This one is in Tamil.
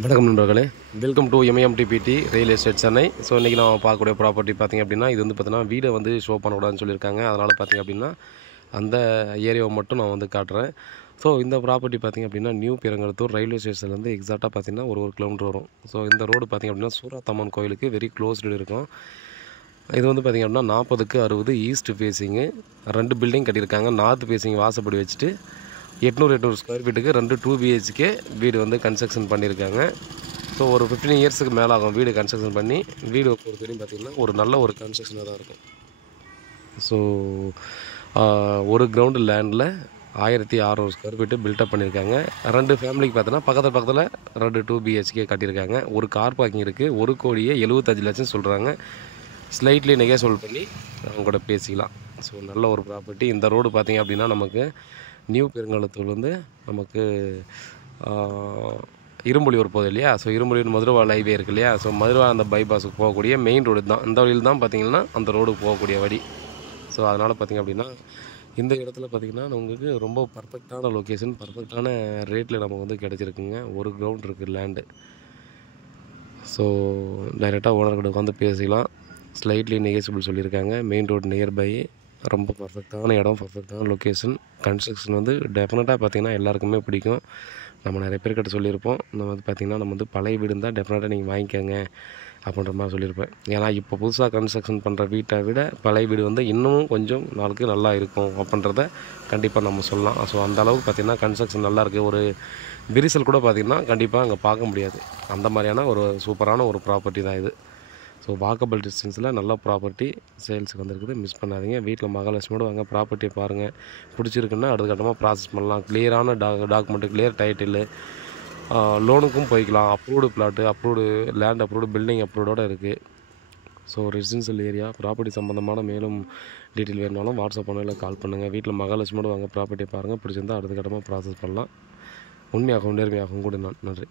வணக்கம் நண்பர்களே, welcome to MIMTBT real estate Chennai. So இன்றைக்கி நான் பார்க்கக்கூடிய ப்ராப்பர்ட்டி பார்த்திங்க அப்படின்னா, இது வந்து பார்த்தீங்கன்னா வீடை வந்து ஷோ பண்ணக்கூடாதுன்னு சொல்லியிருக்காங்க. அதனால் பார்த்திங்க அப்படின்னா அந்த ஏரியாவை மட்டும் நான் வந்து காட்டுறேன். ஸோ இந்த ப்ராப்பர்ட்டி பார்த்திங்க அப்படின்னா நியூ பெருங்கலத்தூர் ரயில்வே ஸ்டேஷன்லேருந்து எக்ஸாக்டாக பார்த்திங்கன்னா ஒரு கிலோமீட்டர் வரும். ஸோ இந்த ரோடு பார்த்திங்க அப்படின்னா சூராத்தம்மன் கோயிலுக்கு வெரி க்ளோஸ்டு இருக்கும். இது வந்து பார்த்திங்க அப்படின்னா 40க்கு 60 ஈஸ்ட் ஃபேஸிங்கு 2 பில்டிங் கட்டியிருக்காங்க. நார்த் ஃபேஸிங் வாசப்படி வச்சுட்டு 800 ஸ்கொயர் ஃபீட்டுக்கு 2 பிஹெச்கே வீடு வந்து கன்ஸ்ட்ரக்ஷன் பண்ணியிருக்காங்க. ஸோ ஒரு 15 இயர்ஸுக்கு மேலே ஆகும் வீடு கன்ஸ்ட்ரக்ஷன் பண்ணி. வீடு பொறுத்த வரையும் பார்த்திங்கன்னா ஒரு நல்ல ஒரு கன்ஸ்ட்ரக்ஷனாக தான் இருக்கும். ஸோ ஒரு கிரவுண்டு லேண்டில் 1600 ஸ்கொயர் ஃபீட்டு பில்டப் பண்ணியிருக்காங்க. 2 ஃபேமிலிக்கு பார்த்தோன்னா பக்கத்தில் 2 பிஹெச்கே கட்டியிருக்காங்க. ஒரு கார் பார்க்கிங் இருக்குது. 1,75,00,000 சொல்கிறாங்க. ஸ்லைட்லி நெகோஷியபிள் பண்ணி அவங்க கூட பேசிக்கலாம். ஸோ நல்ல ஒரு ப்ராப்பர்ட்டி. இந்த ரோடு பார்த்திங்க அப்படின்னா நமக்கு நியூ பெருங்கலத்தூர்லேருந்து நமக்கு இரும்புலியூர் போகுது இல்லையா. ஸோ இரும்புலியூர் மதுரவாழ் ஹைவே இருக்குது இல்லையா. ஸோ மதுரவாழ் அந்த பைபாஸுக்கு போகக்கூடிய மெயின் ரோடு தான். இந்த வழியில் தான் பார்த்திங்கன்னா அந்த ரோடுக்கு போகக்கூடிய வழி. ஸோ அதனால் பார்த்திங்க அப்படின்னா இந்த இடத்துல பார்த்திங்கன்னா உங்களுக்கு ரொம்ப பர்ஃபெக்டான லொக்கேஷன், பர்ஃபெக்டான ரேட்டில் நமக்கு வந்து கிடச்சிருக்குங்க. ஒரு கிரவுண்ட் இருக்குது லேண்டு. ஸோ டைரெக்டாக ஓனர்கிட்ட உட்காந்து பேசிக்கலாம். ஸ்லைட்லி நெகோஷியபிள் சொல்லியிருக்காங்க. மெயின் ரோடு நியர்பை, ரொம்ப பர்ஃபெக்டான இடம், பர்ஃபெக்டான லொக்கேஷன். கன்ஸ்ட்ரக்ஷன் வந்து டெஃபினட்டாக பார்த்திங்கன்னா எல்லாருக்குமே பிடிக்கும். நம்ம நிறைய பேர்கிட்ட சொல்லியிருப்போம். நம்ம வந்து பார்த்திங்கன்னா நம்ம வந்து பழைய வீடு இருந்தால் டெஃபினட்டாக நீங்கள் வாங்கிக்கோங்க அப்படின்ற மாதிரி சொல்லியிருப்பேன். ஏன்னா இப்போ புதுசாக கன்ஸ்ட்ரக்ஷன் பண்ணுற வீட்டை விட பழைய வீடு வந்து இன்னமும் கொஞ்சம் நாளுக்கு நல்லா இருக்கும் அப்படின்றத கண்டிப்பாக நம்ம சொல்லலாம். ஸோ அந்த அளவுக்கு பார்த்திங்கன்னா கன்ஸ்ட்ரக்ஷன் நல்லாயிருக்கு. ஒரு விரிசல் கூட பார்த்திங்கன்னா கண்டிப்பாக அங்கே பார்க்க முடியாது. அந்த மாதிரியான ஒரு சூப்பரான ஒரு ப்ராப்பர்ட்டி தான் இது. ஸோ வாக்கபிள் டிஸ்டன்ஸில் நல்ல ப்ராப்பர்ட்டி சேல்ஸுக்கு வந்துருக்குது. மிஸ் பண்ணாதீங்க. வீட்டில் மகாலட்சுமியோடு வாங்க, ப்ராப்பர்ட்டியை பாருங்கள். பிடிச்சிருக்குன்னா அடுத்த கட்டமாக ப்ராசஸ் பண்ணலாம். கிளியரான டாக்குமெண்ட்டு, கிளியர் டைட்டிலு, லோனுக்கும் போய்க்கலாம். Approved plot, approved land, approved building அப்ரூவ்டோடு இருக்குது. So residential area. ப்ராப்பர்ட்டி சம்மந்தமான மேலும் டீட்டெயில் வேணுனாலும் வாட்ஸ்அப் பண்ணல கால் பண்ணுங்கள். வீட்டில் மகாலட்சுமியோடு வாங்க, ப்ராப்பர்ட்டியை பாருங்கள். பிடிச்சிருந்தால் அடுத்த கட்டமாக ப்ராசஸ் பண்ணலாம். உண்மையாகவும் நேர்மையாகவும் கூட நன்றி.